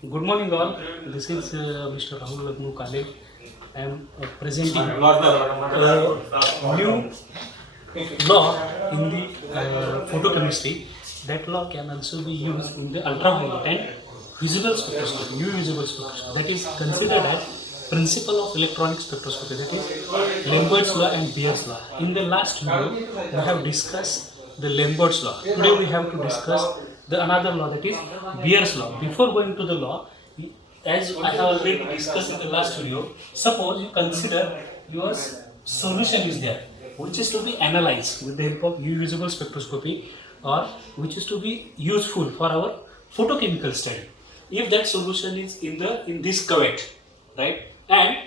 Good morning, all. This is Mr. Rahul Lagnu Kale. I am presenting a new law in the photochemistry. That law can also be used in the ultraviolet and visible spectroscopy, UV visible spectroscopy. That is considered as principle of electronic spectroscopy. That is Lambert's law and Beer's law. In the last video, we have discussed the Lambert's law. Today we have to discuss the another law, that is Beer's law. Before going to the law, as I have already discussed in the last video, suppose you consider your solution is there, which is to be analyzed with the help of UV visible spectroscopy, or which is to be useful for our photochemical study. If that solution is in this cuvette, right, and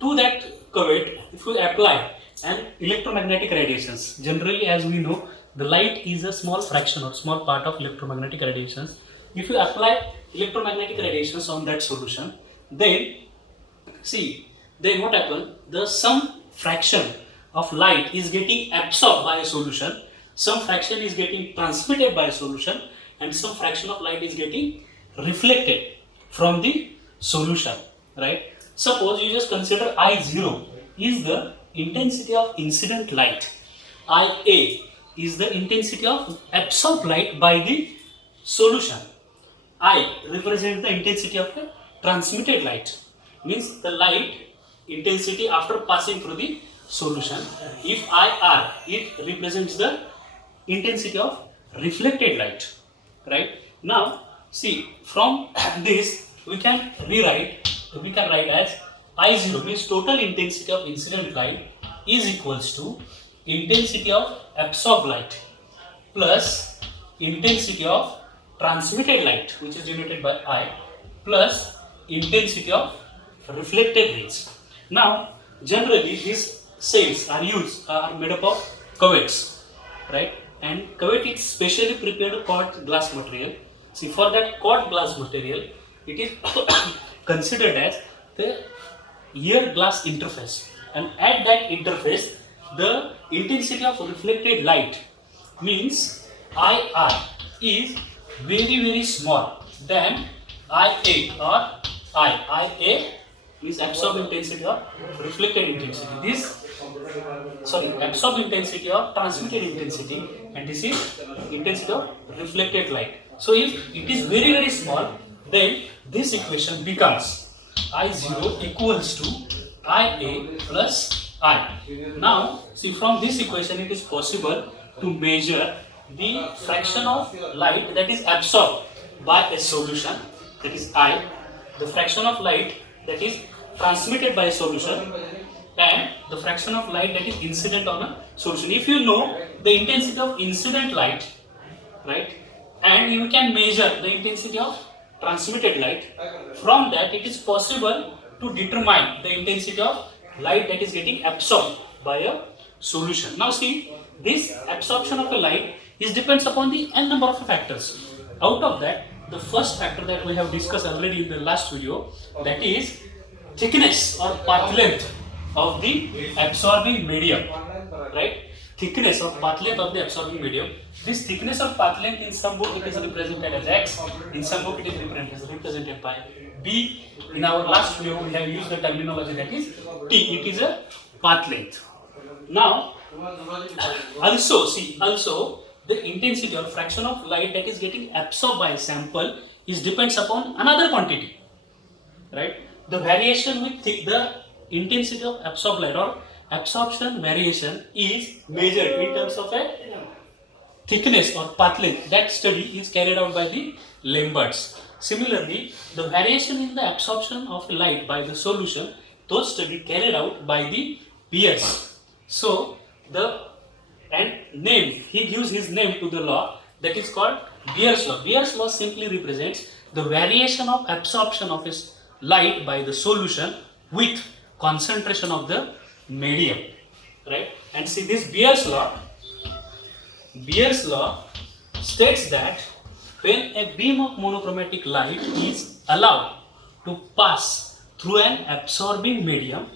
to that cuvette, if you apply an electromagnetic radiations, generally as we know, the light is a small fraction or small part of electromagnetic radiations. If you apply electromagnetic radiations on that solution, then what happens? Some fraction of light is getting absorbed by a solution, some fraction is getting transmitted by a solution, and some fraction of light is getting reflected from the solution, right? Suppose you just consider I0 is the intensity of incident light, IA is the intensity of absorbed light by the solution, I represents the intensity of the transmitted light, means the light intensity after passing through the solution. If IR, it represents the intensity of reflected light, right? Now see, from this we can write as I0 means total intensity of incident light is equals to intensity of absorbed light plus intensity of transmitted light, which is denoted by I, plus intensity of reflected rays. Now generally these cells are made up of cuvettes, right? And cuvette is specially prepared cord glass material. See, for that cord glass material, it is considered as the air glass interface, and at that interface the intensity of reflected light means IR is very small than IA or IA is absorbed intensity or reflected intensity. Absorbed intensity or transmitted intensity, and this is intensity of reflected light. So if it is very small, then this equation becomes I0 equals to IA plus I. Now see, from this equation it is possible to measure the fraction of light that is absorbed by a solution, that is I, the fraction of light that is transmitted by a solution, and the fraction of light that is incident on a solution. If you know the intensity of incident light, right, and you can measure the intensity of transmitted light, from that it is possible to determine the intensity of light that is getting absorbed by a solution. Now see, this absorption of a light depends upon the n number of factors. Out of that, the first factor that we have discussed already in the last video, that is thickness or path length of the absorbing medium, right? Thickness or path length of the absorbing medium. This thickness or path length, in some book it is represented as X, in some book it is represented by B. In our last video we have used the terminology that is T, it is a path length. Now also the intensity or fraction of light that is getting absorbed by a sample depends upon another quantity, right? The variation with the intensity of absorbed light or absorption variation is measured in terms of a thickness or path length. That study is carried out by the Lamberts. Similarly, the variation in the absorption of light by the solution, those studies carried out by the Beers. So he gives his name to the law, that is called Beer's law. Beer's law simply represents the variation of absorption of light by the solution with concentration of the medium, right? And see, this Beer's law states that when a beam of monochromatic light is allowed to pass through an absorbing medium,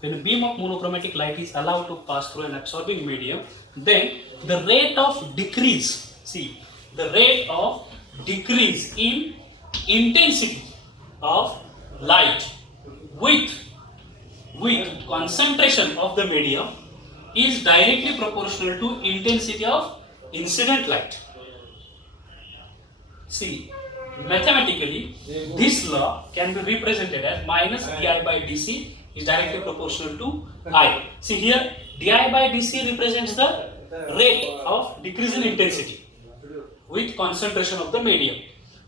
when a beam of monochromatic light is allowed to pass through an absorbing medium, then the rate of decrease in intensity of light with concentration of the medium is directly proportional to intensity of incident light. See, mathematically, this law can be represented as minus di by dc is directly proportional to I. See here, di by dc represents the rate of decrease in intensity with concentration of the medium,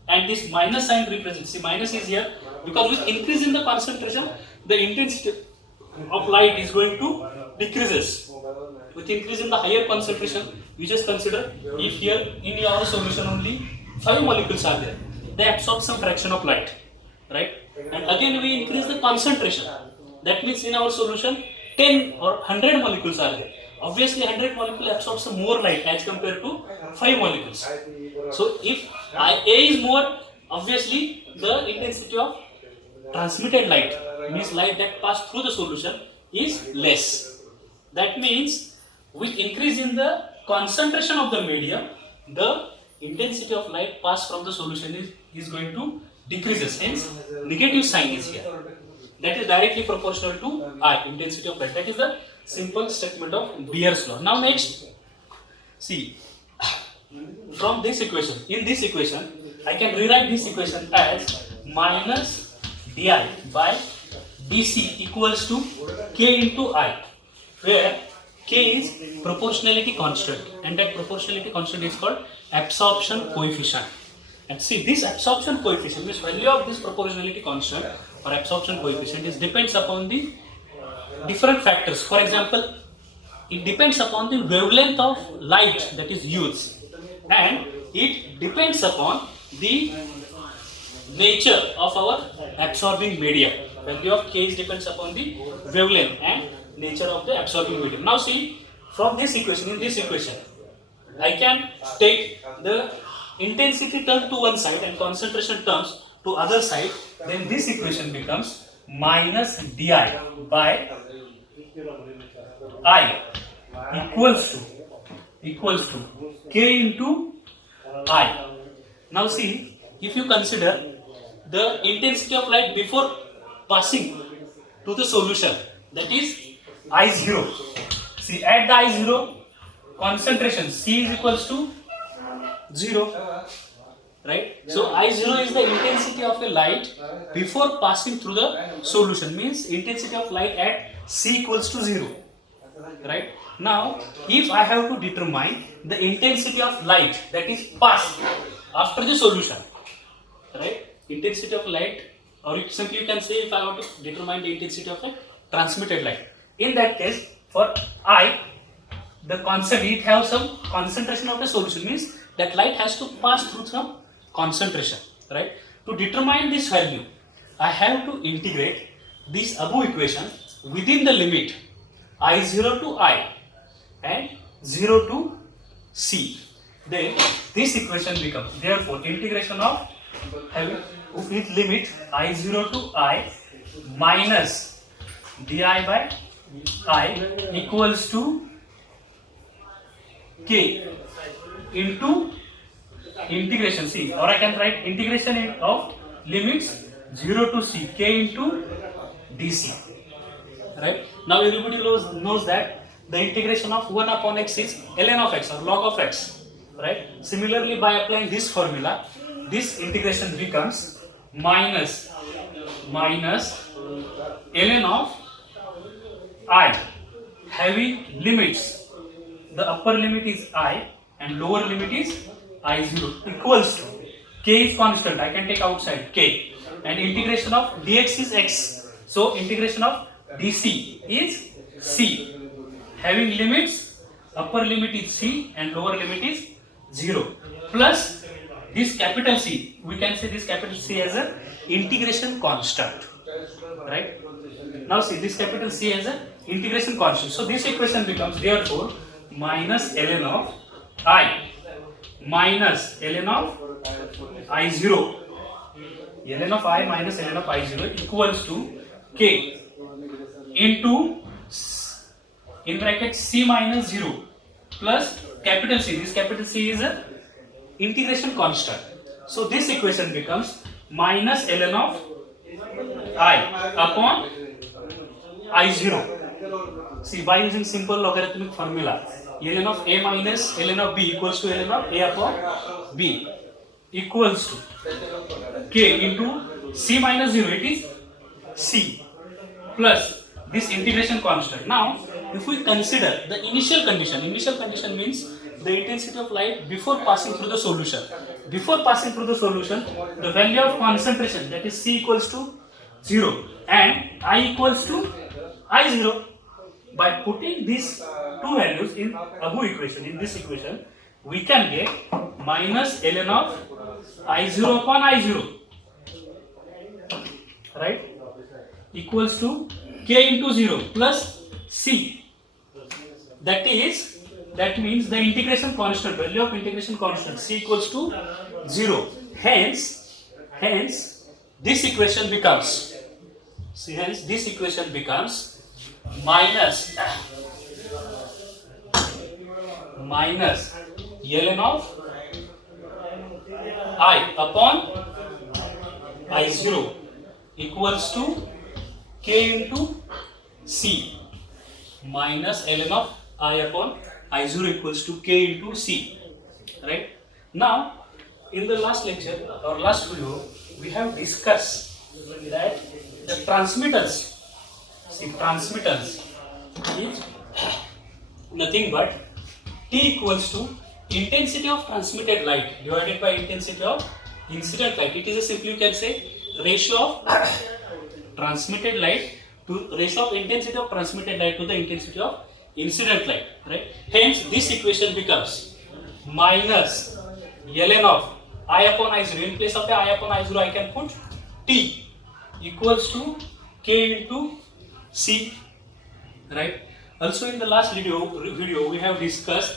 and this minus sign represents, see minus is here because with increase in the concentration, the intensity of light is going to decreases. With increase in the higher concentration, you just consider if here in your solution only 5 molecules are there, they absorb some fraction of light, right? And again we increase the concentration. That means in our solution 10 or 100 molecules are there. Obviously 100 molecule absorbs some more light as compared to 5 molecules. So if A is more, obviously the intensity of transmitted light, means light that passed through the solution, is less. That means with increase in the concentration of the medium, the intensity of light passed from the solution is going to decreases. Hence, negative sign is here. That is directly proportional to I, intensity of light. That is the simple statement of Beer's law. Now next, see, from this equation, in this equation, I can rewrite this equation as minus di by dc equals to k into I, where k is proportionality constant, and that proportionality constant is called absorption coefficient. And see, this absorption coefficient, means value of this proportionality constant or absorption coefficient, is depends upon the different factors. For example, it depends upon the wavelength of light that is used, and it depends upon the nature of our absorbing medium. Value of k is depends upon the wavelength and nature of the absorbing medium. Now see, from this equation, in this equation, I can take the intensity term to one side and concentration terms to other side. Then this equation becomes minus di by I equals to k into I. Now see, if you consider the intensity of light before passing to the solution, that is I0. See, at the I0, concentration C is equals to 0, right? So I0 is the intensity of a light before passing through the solution, means intensity of light at C equals to 0, right? Now, if I have to determine the intensity of light that is passed after the solution, right? Intensity of light, or simply you can say, if I want to determine the intensity of a transmitted light, in that case, for I, the constant, it has some concentration of the solution, means that light has to pass through some concentration, right? To determine this value, I have to integrate this above equation within the limit I0 to I and 0 to C. Then this equation becomes, therefore, integration of having with limit I0 to I minus di by I equals to k into integration C, or I can write integration of limits 0 to C, k into dc, right? Now everybody knows that the integration of 1 upon x is ln of x or log of x, right? Similarly, by applying this formula, this integration becomes minus ln of I, having limits, the upper limit is I and lower limit is I0, equals to k is constant, I can take outside k, and integration of dx is x, so integration of dc is c, having limits, upper limit is c and lower limit is 0, plus this capital C, we can say this capital C as a integration constant, right? Now see, this capital C as a integration constant. So this equation becomes, therefore, minus ln of I minus ln of I0, ln of I minus ln of I0 equals to k into, in bracket, C minus 0 plus capital C. This capital C is a integration constant. So this equation becomes minus ln of I upon I0. See, by using simple logarithmic formula, ln of a minus ln of b equals to ln of a upon b equals to k into c minus 0, it is c, plus this integration constant. Now, if we consider the initial condition means the intensity of light before passing through the solution. Before passing through the solution, the value of concentration, that is c equals to 0 and I equals to I0. By putting these two values in above equation, in this equation, we can get minus ln of I0 upon I0, right, equals to k into 0 plus c. That means the integration constant, value of integration constant, c equals to 0. Hence this equation becomes, minus ln of I upon I0 equals to k into c, minus ln of I upon I0 equals to k into c, right? Now, in the last lecture or last video, we have discussed that the transmittance is nothing but T equals to intensity of transmitted light divided by intensity of incident light. It is a simply, you can say, ratio of transmitted light to ratio of intensity of transmitted light to the intensity of incident light, right? Hence this equation becomes minus ln of I upon I0. In place of the I upon I0, I can put T equals to k into c, right? Also, in the last video we have discussed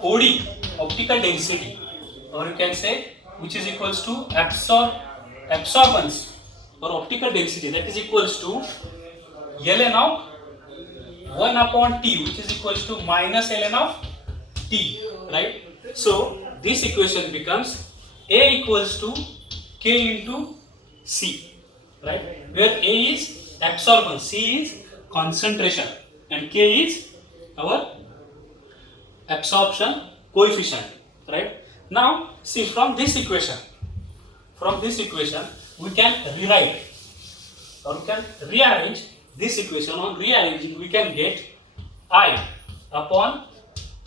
OD, optical density, or you can say, which is equals to absorbance or optical density, that is equals to ln of 1 upon t, which is equals to minus ln of t, right? So this equation becomes A equals to k into c, right? Where A is absorbance, C is concentration, and K is our absorption coefficient, right? Now, see, from this equation we can rewrite or we can rearrange this equation. On rearranging, we can get I upon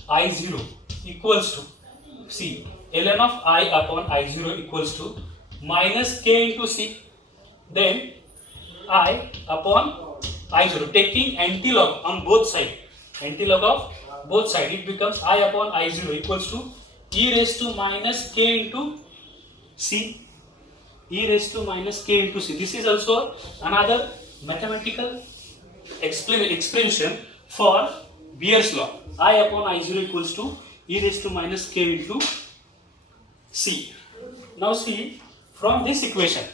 I0 equals to, see, ln of I upon I0 equals to minus k into c, then I upon I0, taking antilog on both sides, antilog of both sides, it becomes I upon I0 equals to e raised to minus k into c, e raised to minus k into c. This is also another mathematical expression for Beer's law. I upon I0 equals to e raised to minus k into c. Now see, from this equation,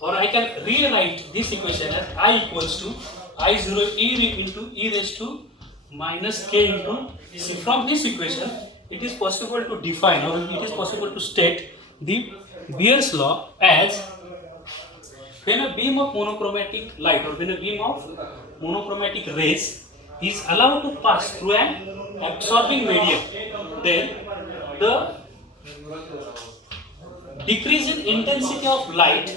or I can rewrite this equation as I equals to I0 e into e raised to minus k into c. From this equation, it is possible to define, or it is possible to state the Beer's law as, when a beam of monochromatic light or when a beam of monochromatic rays is allowed to pass through an absorbing medium, then the decrease in intensity of light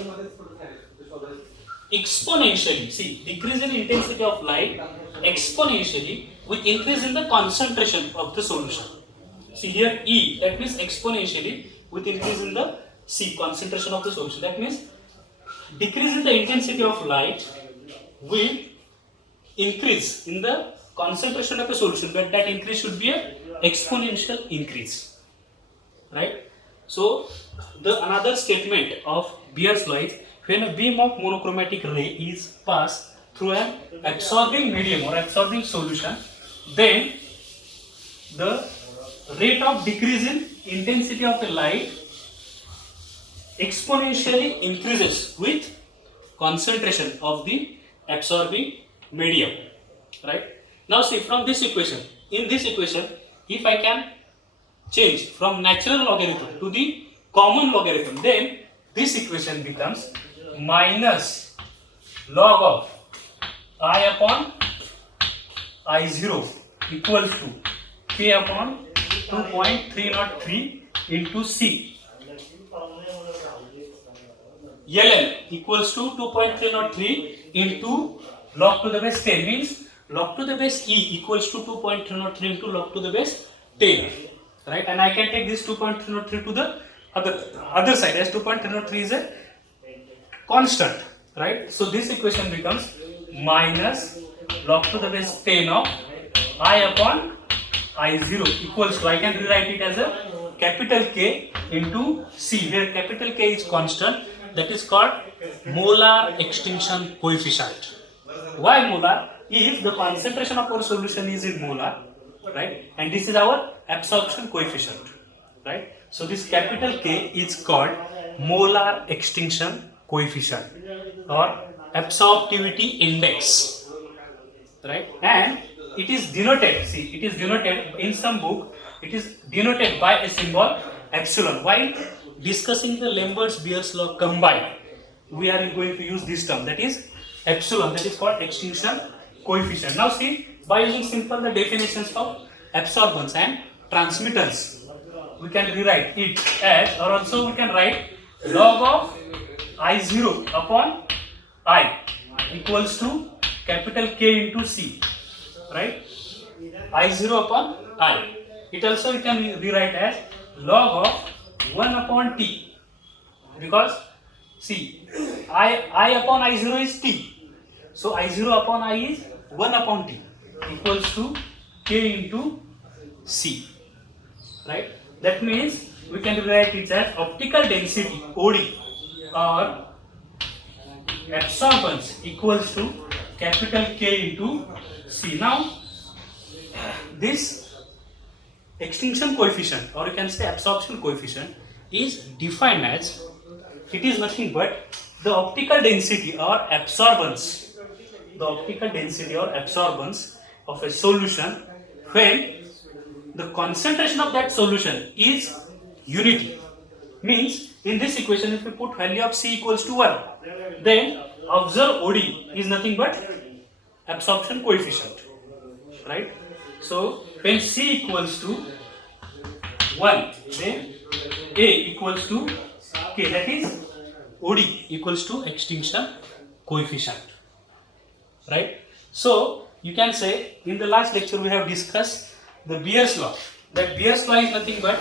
exponentially, see, decrease in intensity of light exponentially with increase in the concentration of the solution. See here E, that means exponentially with increase in the C, concentration of the solution. That means decrease in the intensity of light will increase in the concentration of the solution, but that increase should be an exponential increase, right? So the another statement of Beer's law is, when a beam of monochromatic ray is passed through an absorbing medium or absorbing solution, then the rate of decrease in intensity of the light exponentially increases with concentration of the absorbing medium, right? Now see, from this equation, in this equation, if I can change from natural logarithm to the common logarithm, then this equation becomes minus log of I upon I0 equals to K upon 2.303 into C. LL equals to 2.303 into log to the base 10, means log to the base E equals to 2.303 into log to the base 10, right? And I can take this 2.303 to the other side, as 2.303 is a constant, right? So this equation becomes minus log to the base 10 of I upon I0 equals to, I can rewrite it as a capital K into C, where capital K is constant, that is called molar extinction coefficient. Why molar? If the concentration of our solution is in molar, right, and this is our absorption coefficient, right? So this capital K is called molar extinction coefficient or absorptivity index, right? And it is denoted, see, it is denoted in some book, it is denoted by a symbol epsilon. While discussing the Lambert-Beers law combined, we are going to use this term, that is epsilon, that is called extinction coefficient. Now see, by using simple the definitions of absorbance and transmittance, we can rewrite it as, or also we can write log of I0 upon I equals to capital K into C, right? I0 upon I. It also we can rewrite as log of 1 upon T, because see, I upon I0 is T, so I0 upon I is 1 upon T equals to K into C, right? That means we can rewrite it as optical density OD or absorbance equals to capital K into C. Now this extinction coefficient, or you can say absorption coefficient, is defined as, it is nothing but the optical density or absorbance, the optical density or absorbance of a solution when the concentration of that solution is unity. Means in this equation, if we put value of C equals to 1, then observe OD is nothing but absorption coefficient, right? So when C equals to 1, then A equals to K, that is OD equals to extinction coefficient, right? So you can say, in the last lecture we have discussed the Beer's law. That Beer's law is nothing but,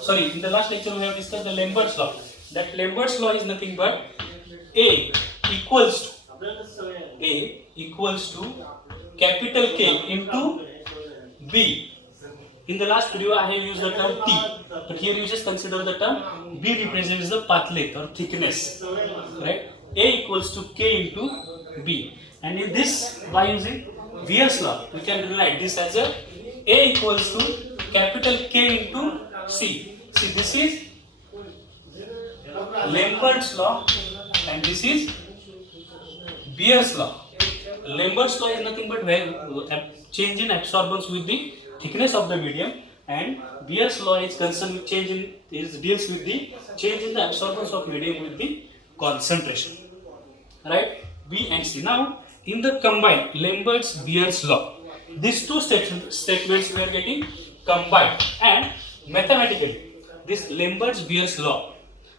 sorry, in the last lecture we have discussed the Lambert's law. That Lambert's law is nothing but A equals to capital K into B. In the last video I have used the term T, but here you just consider the term B represents the path length or thickness, right? A equals to K into B. And in this, by using Beer's law, we can rewrite this as a equals to capital K into C. See, this is Lambert's law and this is Beer's law. Lambert's law is nothing but change in absorbance with the thickness of the medium, and Beer's law is concerned with deals with the change in the absorbance of medium with the concentration, right? B and C. Now in the combined Lambert-Beers law, these two statements we are getting combined, and mathematically this Lambert-Beers law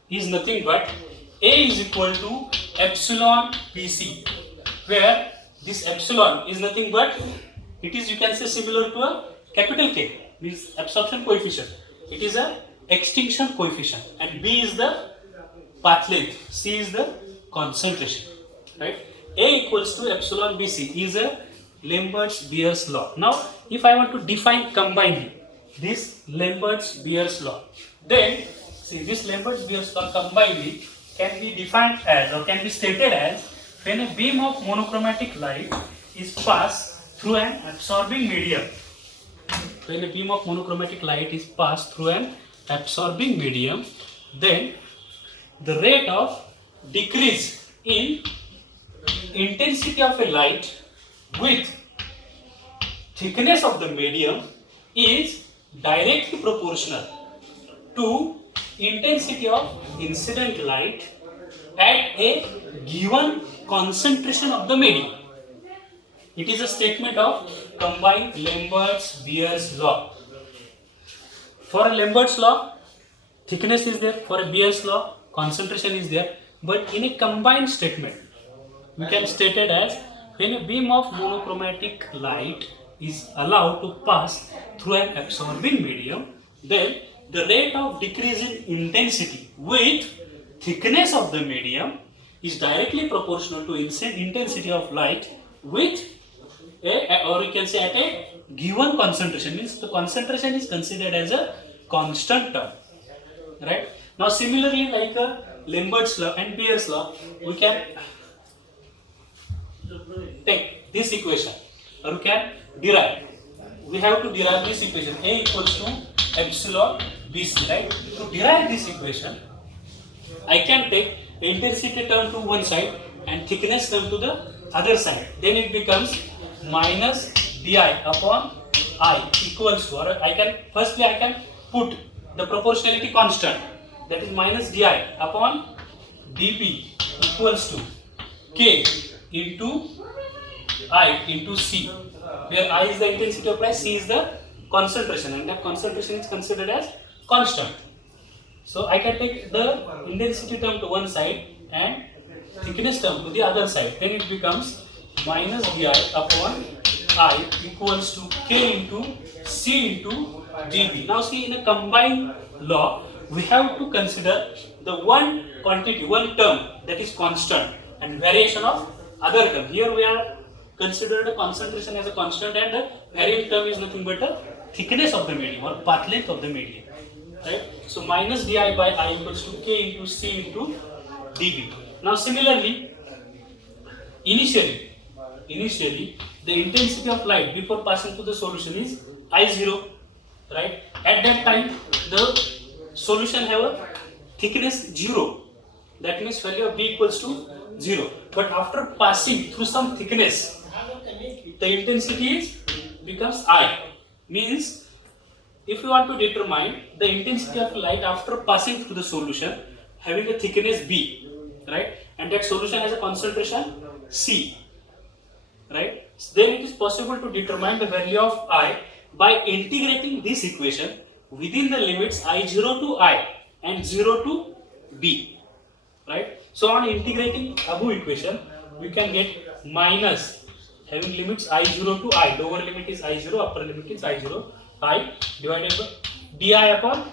is nothing but A is equal to epsilon PC, where this epsilon is nothing but, it is, you can say, similar to a capital K, means absorption coefficient. It is a extinction coefficient, and B is the path length, C is the concentration, right? A equals to epsilon BC is a Lambert-Beers law. Now if I want to define combine this Lambert-Beers law, then see, this Lambert-Beers law combined can be defined as, or can be stated as, when a beam of monochromatic light is passed through an absorbing medium. When a beam of monochromatic light is passed through an absorbing medium, then the rate of decrease in intensity of a light with thickness of the medium is directly proportional to intensity of incident light at a given concentration of the medium. It is a statement of combined Lambert-Beer's law. For a Lambert's law, thickness is there. For a Beer's law, concentration is there. But in a combined statement, we can state it as when a beam of monochromatic light is allowed to pass through an absorbing medium, then the rate of decrease in intensity with thickness of the medium is directly proportional to intensity of light with a, or you can say at a given concentration. Means the concentration is considered as a constant term, right? Now similarly, like Lambert's law and Beer's law, we can take this equation or we can derive. We have to derive this equation, A equals to epsilon BC, right? To derive this equation, I can take intensity term to one side and thickness term to the other side. Then it becomes minus di upon I equals to, or I can put the proportionality constant, that is minus di upon dp equals to k into I into C, where I is the intensity of light, C is the concentration, and that concentration is considered as constant. So I can take the intensity term to one side and thickness term to the other side. Then it becomes minus di upon I equals to k into C into dB. Now see, in a combined law, we have to consider the one quantity, one term that is constant and variation of other term. Here we are considered the concentration as a constant and the varying term is nothing but the thickness of the medium or path length of the medium, right? So minus di by I equals to k into C into dB. Now similarly, initially the intensity of light before passing to the solution is I0, right? At that time the solution have a thickness 0, that means value of B equals to 0. But after passing through some thickness, the intensity becomes I. Means if you want to determine the intensity of light after passing through the solution having a thickness B, right, and that solution has a concentration C, right, then it is possible to determine the value of I by integrating this equation within the limits I0 to I and 0 to B, right? So on integrating above equation, we can get minus having limits I0 to I, lower limit is I0, upper limit is I0, I divided by di upon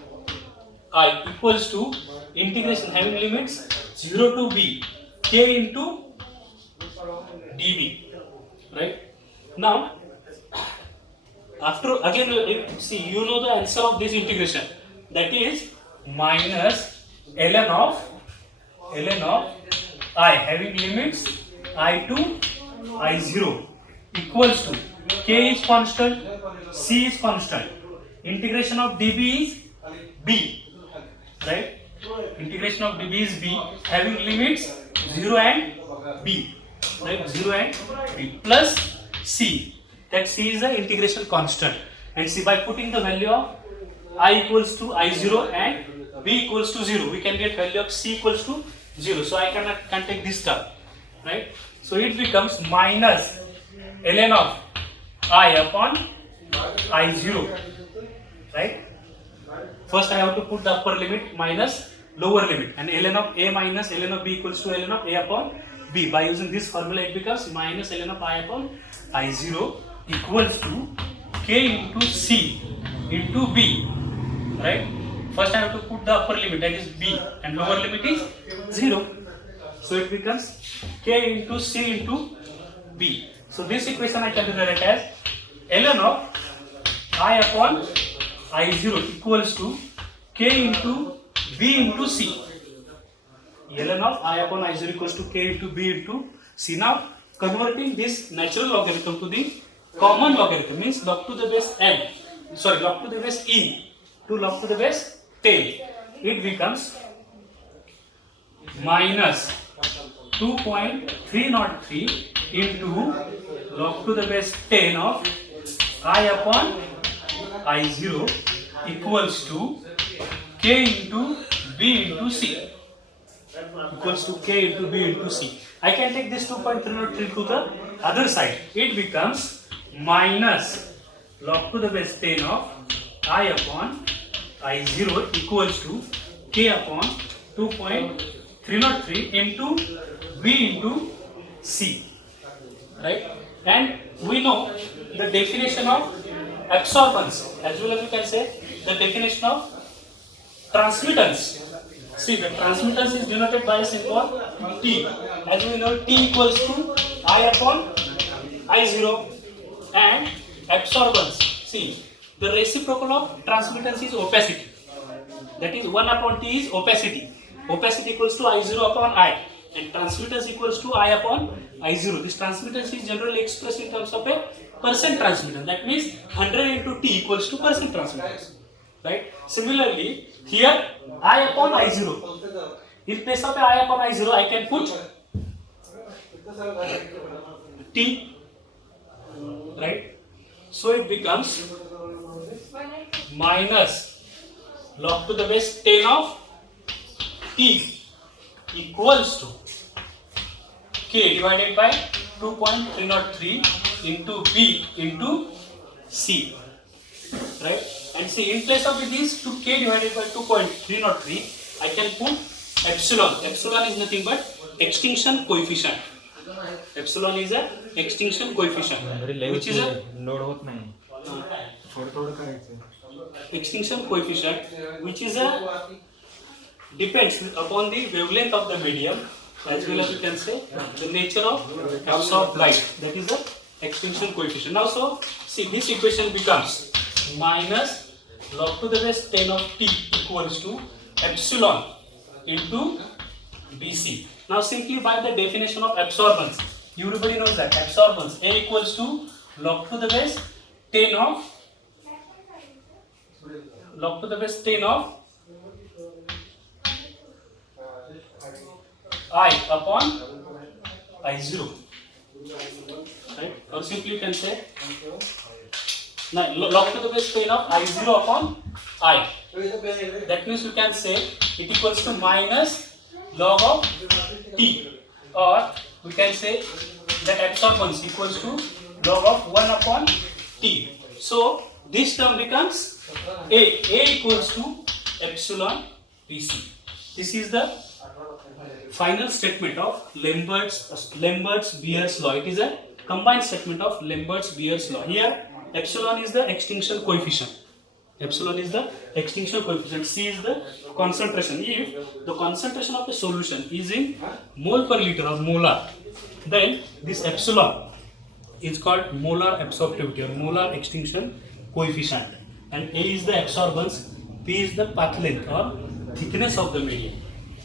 I equals to integration having limits 0 to B, k into dB, right? Now after again, see, you know the answer of this integration, that is minus ln of I having limits I to I0 equals to k is constant, C is constant, integration of dB is B, right? Integration of dB is B having limits 0 and B, right? 0 and B plus C, that C is the integration constant, and see, by putting the value of I equals to I0 and B equals to 0, we can get value of C equals to 0. So I can take this term, right? So it becomes minus ln of I upon I0, right? First I have to put the upper limit minus lower limit, and ln of A minus ln of B equals to ln of A upon B. By using this formula, it becomes minus ln of I upon I0 equals to k into C into B, right? First I have to put the upper limit, that is B, and lower limit is 0. So it becomes k into C into B. So this equation I can write as ln of I upon I0 equals to k into B into C. Ln of I upon I0 equals to k into B into C. Now converting this natural logarithm to the common logarithm, means log to the base n, log to the base e to log to the base 10, it becomes minus 2.303 into log to the base 10 of I upon I0 equals to k into B into C. equals to K into B into C. I can take this 2.303 to the other side. It becomes minus log to the base 10 of I upon I0 equals to K upon 2.303 into B into C. Right? And we know the definition of absorbance as well as you can say the definition of transmittance. See, the transmittance is denoted by a symbol T. As we know, T equals to I upon I0 and absorbance. See, the reciprocal of transmittance is opacity. That is 1 upon T is opacity. Opacity equals to I0 upon I and transmittance equals to I upon I0. This transmittance is generally expressed in terms of a percent transmittance. That means 100 into T equals to percent transmittance. Right? Similarly, here I upon I0. In place of I upon I0, I can put T. Right? So it becomes minus log to the base 10 of T equals to K divided by 2.303 into B into C. Right? And see, in place of this to K divided by 2.303, I can put epsilon. Epsilon is nothing but extinction coefficient. Epsilon is a extinction coefficient, which is a extinction coefficient, which is a depends upon the wavelength of the medium as well as you can say the nature of absorbed light. That is the extinction coefficient. Now, so see, this equation becomes minus log to the base 10 of T equals to epsilon into BC. Now, simply by the definition of absorbance, everybody knows that absorbance A equals to log to the base 10 of I upon I0. Right? Or simply you can say now log to the base 10 of I0 upon I. That means you can say it equals to minus log of T, or we can say that absorbance equals to log of 1 upon T. So this term becomes A equals to epsilon BC. This is the final statement of Lambert-Beers law. It is a combined statement of Lambert-Beers law. Here epsilon is the extinction coefficient. Epsilon is the extinction coefficient. C is the concentration. If the concentration of a solution is in mole per liter or molar, then this epsilon is called molar absorptivity or molar extinction coefficient. And A is the absorbance, B is the path length or thickness of the medium.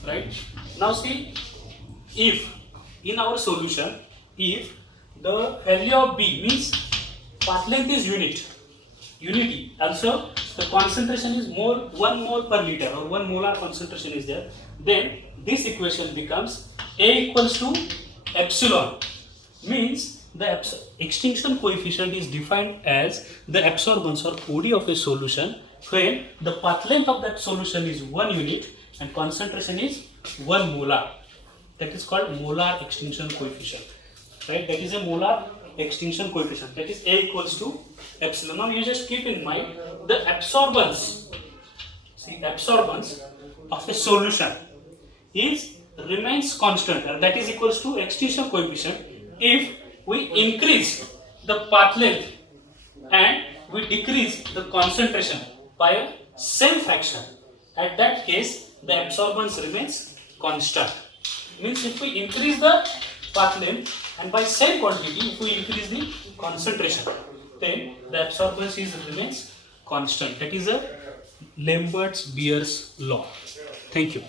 Right? Now see, if in our solution, if the value of B means path length is unity, also the concentration is 1 mole per liter or 1 molar concentration is there, then this equation becomes A equals to epsilon, means the extinction coefficient is defined as the absorbance or OD of a solution when the path length of that solution is 1 unit and concentration is 1 molar. That is called molar extinction coefficient. Right? That is a molar extinction coefficient. That is A equals to epsilon. Now you just keep in mind the absorbance. See, absorbance of a solution remains constant. That is equals to extinction coefficient if we increase the path length and we decrease the concentration by a same fraction. At that case, the absorbance remains constant. Means if we increase the path length and by same quantity, if we increase the concentration, then the absorbance remains constant. That is a Lambert-Beers law. Thank you.